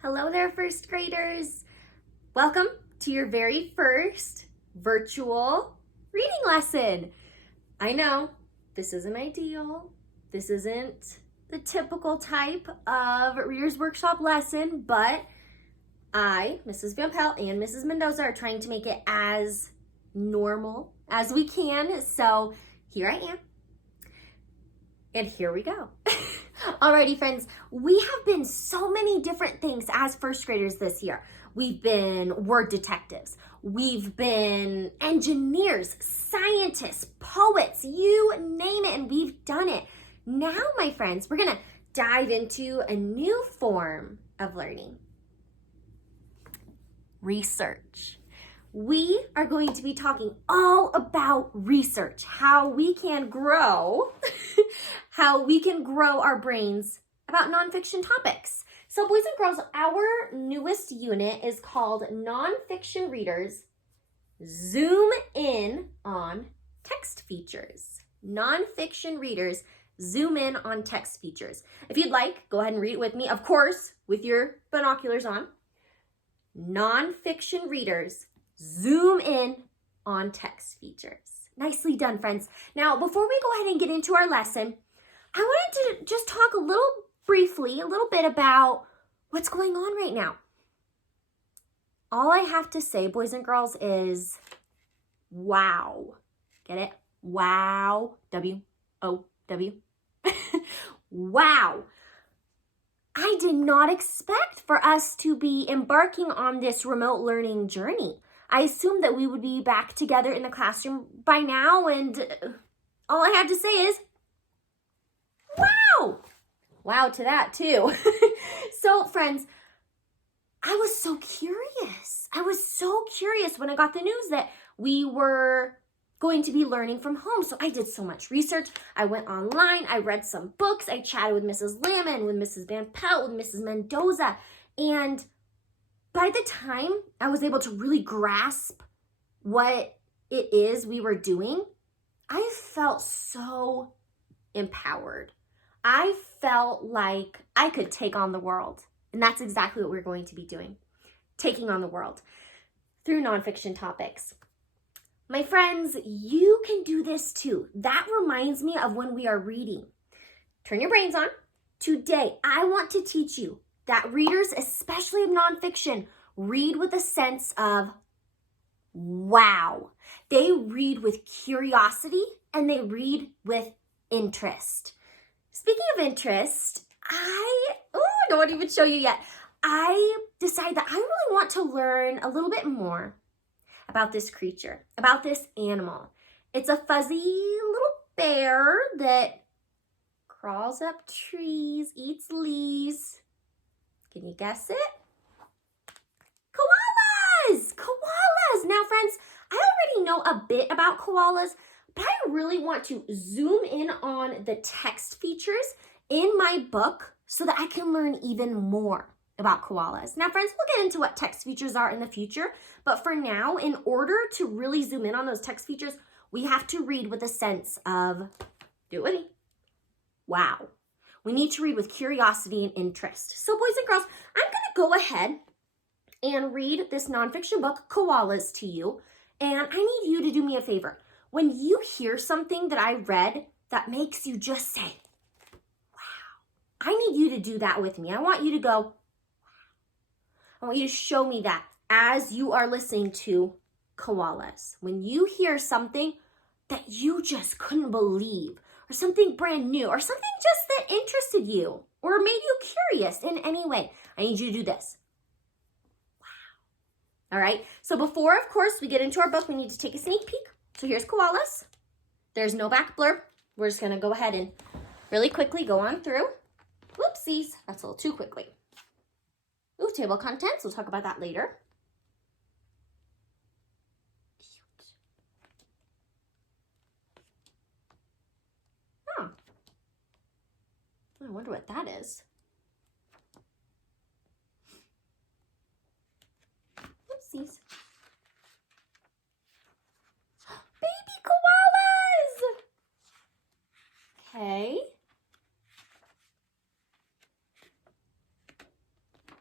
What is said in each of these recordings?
Hello there, first graders. Welcome to your very first virtual reading lesson. I know this isn't ideal. This isn't the typical type of Reader's Workshop lesson, but I, Mrs. Van Pelt, and Mrs. Mendoza are trying to make it as normal as we can. So here I am. And here we go. Alrighty, friends, we have been so many different things as first graders this year. We've been word detectives. We've been engineers, scientists, poets, you name it, and we've done it. Now, my friends, we're going to dive into a new form of learning. Research. We are going to be talking all about research, how we can grow, our brains about nonfiction topics. So boys and girls, our newest unit is called Nonfiction Readers Zoom In on Text Features. Nonfiction Readers Zoom In on Text Features. If you'd like, go ahead and read it with me, of course, with your binoculars on. Nonfiction Readers Zoom In on Text Features. Nicely done, friends. Now, before we go ahead and get into our lesson, I wanted to just talk a little bit about what's going on right now. All I have to say, boys and girls, is wow. Get it? Wow. W-O-W. Wow. I did not expect for us to be embarking on this remote learning journey. I assumed that we would be back together in the classroom by now, and all I had to say is, wow! Wow to that, too. So, friends, I was so curious. When I got the news that we were going to be learning from home. So I did so much research. I went online. I read some books. I chatted with Mrs. Lamon, with Mrs. Van Pelt, with Mrs. Mendoza. And by the time I was able to really grasp what it is we were doing, I felt so empowered. I felt like I could take on the world. And that's exactly what we're going to be doing. Taking on the world through nonfiction topics. My friends, you can do this too. That reminds me of when we are reading. Turn your brains on. Today, I want to teach you that readers, especially of nonfiction, read with a sense of wow. They read with curiosity and they read with interest. Speaking of interest, I don't want to even show you yet. I decided that I really want to learn a little bit more about this creature, about this animal. It's a fuzzy little bear that crawls up trees, eats leaves. Can you guess it? Koalas! Koalas! Now, friends, I already know a bit about koalas, but I really want to zoom in on the text features in my book so that I can learn even more about koalas. Now, friends, we'll get into what text features are in the future, but for now, in order to really zoom in on those text features, we have to read with a sense of, wow. We need to read with curiosity and interest. So, boys and girls, I'm going to go ahead and read this nonfiction book, Koalas, to you, and I need you to do me a favor. When you hear something that I read that makes you just say, wow, I need you to do that with me. I want you to go, wow. I want you to show me that as you are listening to Koalas. When you hear something that you just couldn't believe, or something brand new, or something just that interested you, or made you curious in any way, I need you to do this. Wow. All right, so before, of course, we get into our book, we need to take a sneak peek. So here's koalas. There's no back blurb. We're just going to go ahead and really quickly go on through. Whoopsies, that's a little too quickly. Ooh, table of contents. We'll talk about that later. Cute. Oh. I wonder what that is. Whoopsies. Baby koalas! Okay.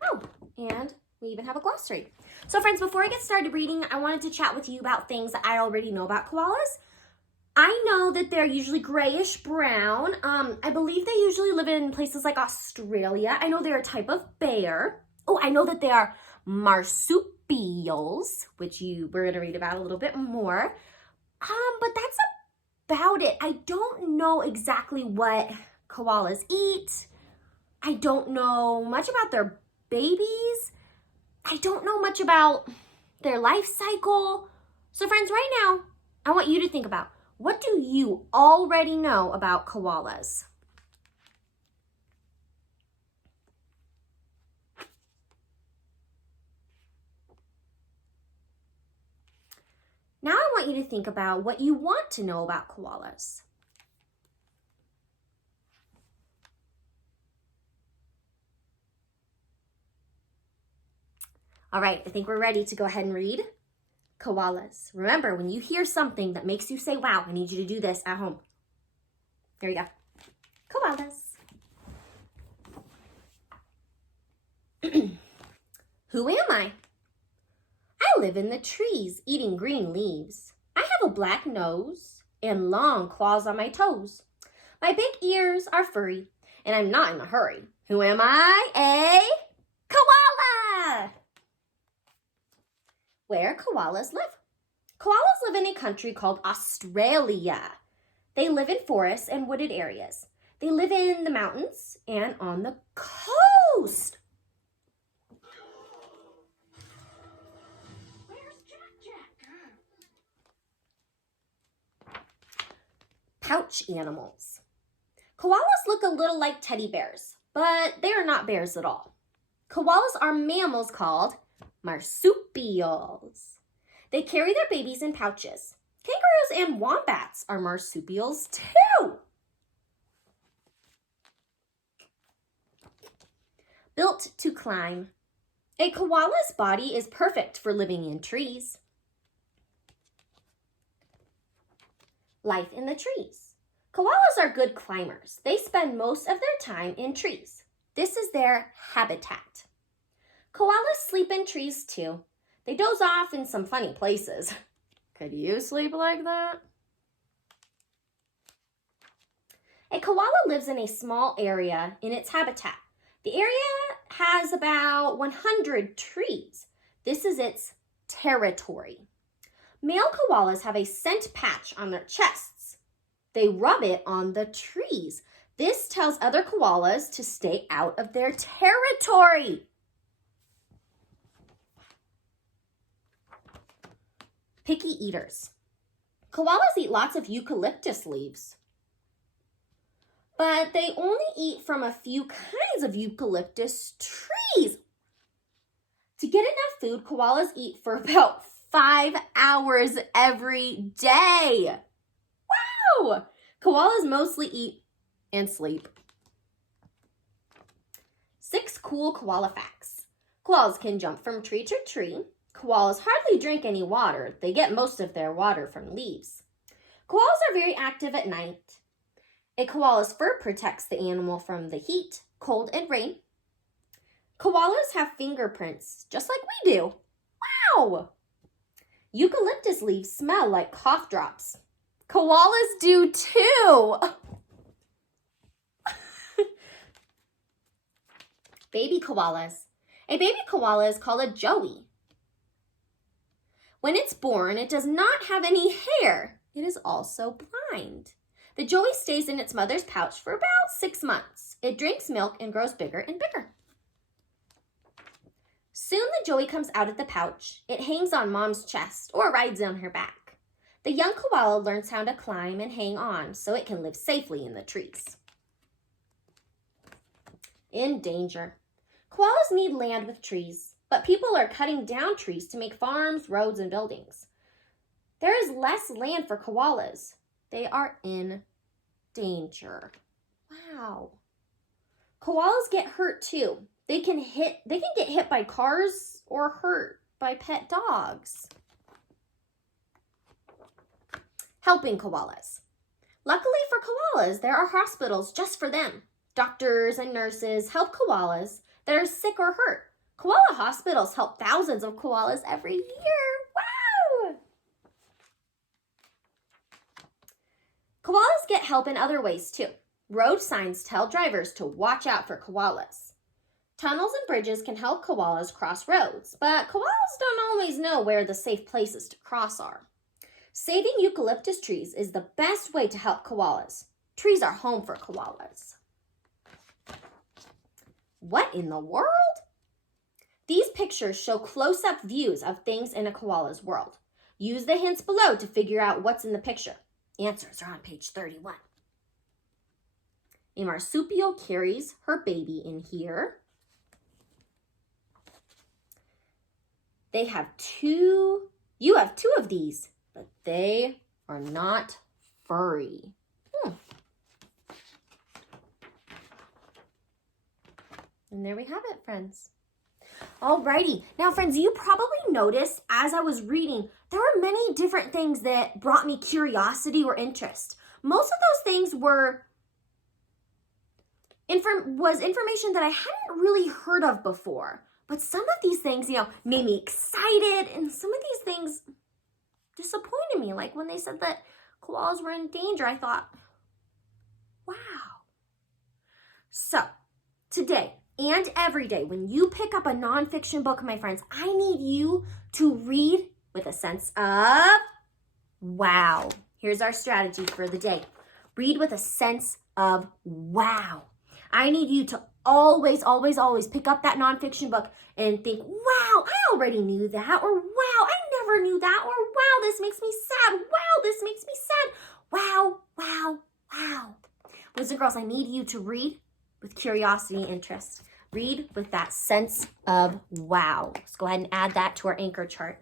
Oh, And we even have a glossary. So friends, before I get started reading, I wanted to chat with you about things that I already know about koalas. I know that they're usually grayish brown. I believe they usually live in places like Australia. I know they're a type of bear. Oh, I know that they are marsupials, which we're gonna read about a little bit more. But that's about it. I don't know exactly what koalas eat. I don't know much about their babies. I don't know much about their life cycle. So friends, right now, I want you to think about, what do you already know about koalas? Now I want you to think about what you want to know about koalas. All right, I think we're ready to go ahead and read koalas. Remember, when you hear something that makes you say, wow, I need you to do this at home. There you go. Koalas. Who am I? I live in the trees eating green leaves. I have a black nose and long claws on my toes. My big ears are furry and I'm not in a hurry. Who am I? A koala! Where koalas live? Koalas live in a country called Australia. They live in forests and wooded areas. They live in the mountains and on the coast. Where's Jack? Pouch animals. Koalas look a little like teddy bears, but they are not bears at all. Koalas are mammals called marsupials. They carry their babies in pouches. Kangaroos and wombats are marsupials too. Built to climb. A koala's body is perfect for living in trees. Life in the trees. Koalas are good climbers. They spend most of their time in trees. This is their habitat. Koalas sleep in trees too. They doze off in some funny places. Could you sleep like that? A koala lives in a small area in its habitat. The area has about 100 trees. This is its territory. Male koalas have a scent patch on their chests. They rub it on the trees. This tells other koalas to stay out of their territory. Picky eaters. Koalas eat lots of eucalyptus leaves, but they only eat from a few kinds of eucalyptus trees. To get enough food, koalas eat for about 5 hours every day. Wow! Koalas mostly eat and sleep. 6 cool koala facts. Koalas can jump from tree to tree. Koalas hardly drink any water. They get most of their water from leaves. Koalas are very active at night. A koala's fur protects the animal from the heat, cold, and rain. Koalas have fingerprints, just like we do. Wow! Eucalyptus leaves smell like cough drops. Koalas do too! Baby koalas. A baby koala is called a joey. When it's born, it does not have any hair. It is also blind. The joey stays in its mother's pouch for about 6 months. It drinks milk and grows bigger and bigger. Soon the joey comes out of the pouch. It hangs on mom's chest or rides on her back. The young koala learns how to climb and hang on so it can live safely in the trees. In danger. Koalas need land with trees, but people are cutting down trees to make farms, roads, and buildings. There is less land for koalas. They are in danger. Wow. Koalas get hurt too. They can get hit by cars or hurt by pet dogs. Helping koalas. Luckily for koalas, there are hospitals just for them. Doctors and nurses help koalas that are sick or hurt. Koala hospitals help thousands of koalas every year. Wow! Koalas get help in other ways too. Road signs tell drivers to watch out for koalas. Tunnels and bridges can help koalas cross roads, but koalas don't always know where the safe places to cross are. Saving eucalyptus trees is the best way to help koalas. Trees are home for koalas. What in the world? These pictures show close-up views of things in a koala's world. Use the hints below to figure out what's in the picture. Answers are on page 31. A marsupial carries her baby in here. You have two of these, but they are not furry. And there we have it, friends. Alrighty. Now, friends, you probably noticed as I was reading, there were many different things that brought me curiosity or interest. Most of those things was information that I hadn't really heard of before. But some of these things, made me excited, and some of these things disappointed me. Like when they said that koalas were in danger, I thought, wow. So, today and every day, when you pick up a nonfiction book, my friends, I need you to read with a sense of wow. Here's our strategy for the day. Read with a sense of wow. I need you to always, always, always pick up that nonfiction book and think, wow, I already knew that, or wow, I never knew that, or wow, this makes me sad, wow, this makes me sad, wow, wow, wow. Boys and girls, I need you to read with curiosity and interest. Read with that sense of wow. Let's go ahead and add that to our anchor chart.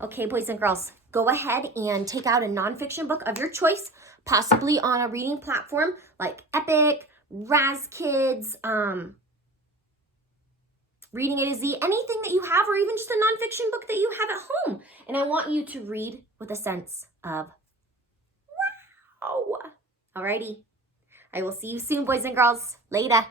Okay, boys and girls, go ahead and take out a nonfiction book of your choice, possibly on a reading platform like Epic, Raz Kids, Reading A to Z, anything that you have, or even just a nonfiction book that you have at home. And I want you to read with a sense of wow. Alrighty. I will see you soon, boys and girls. Later.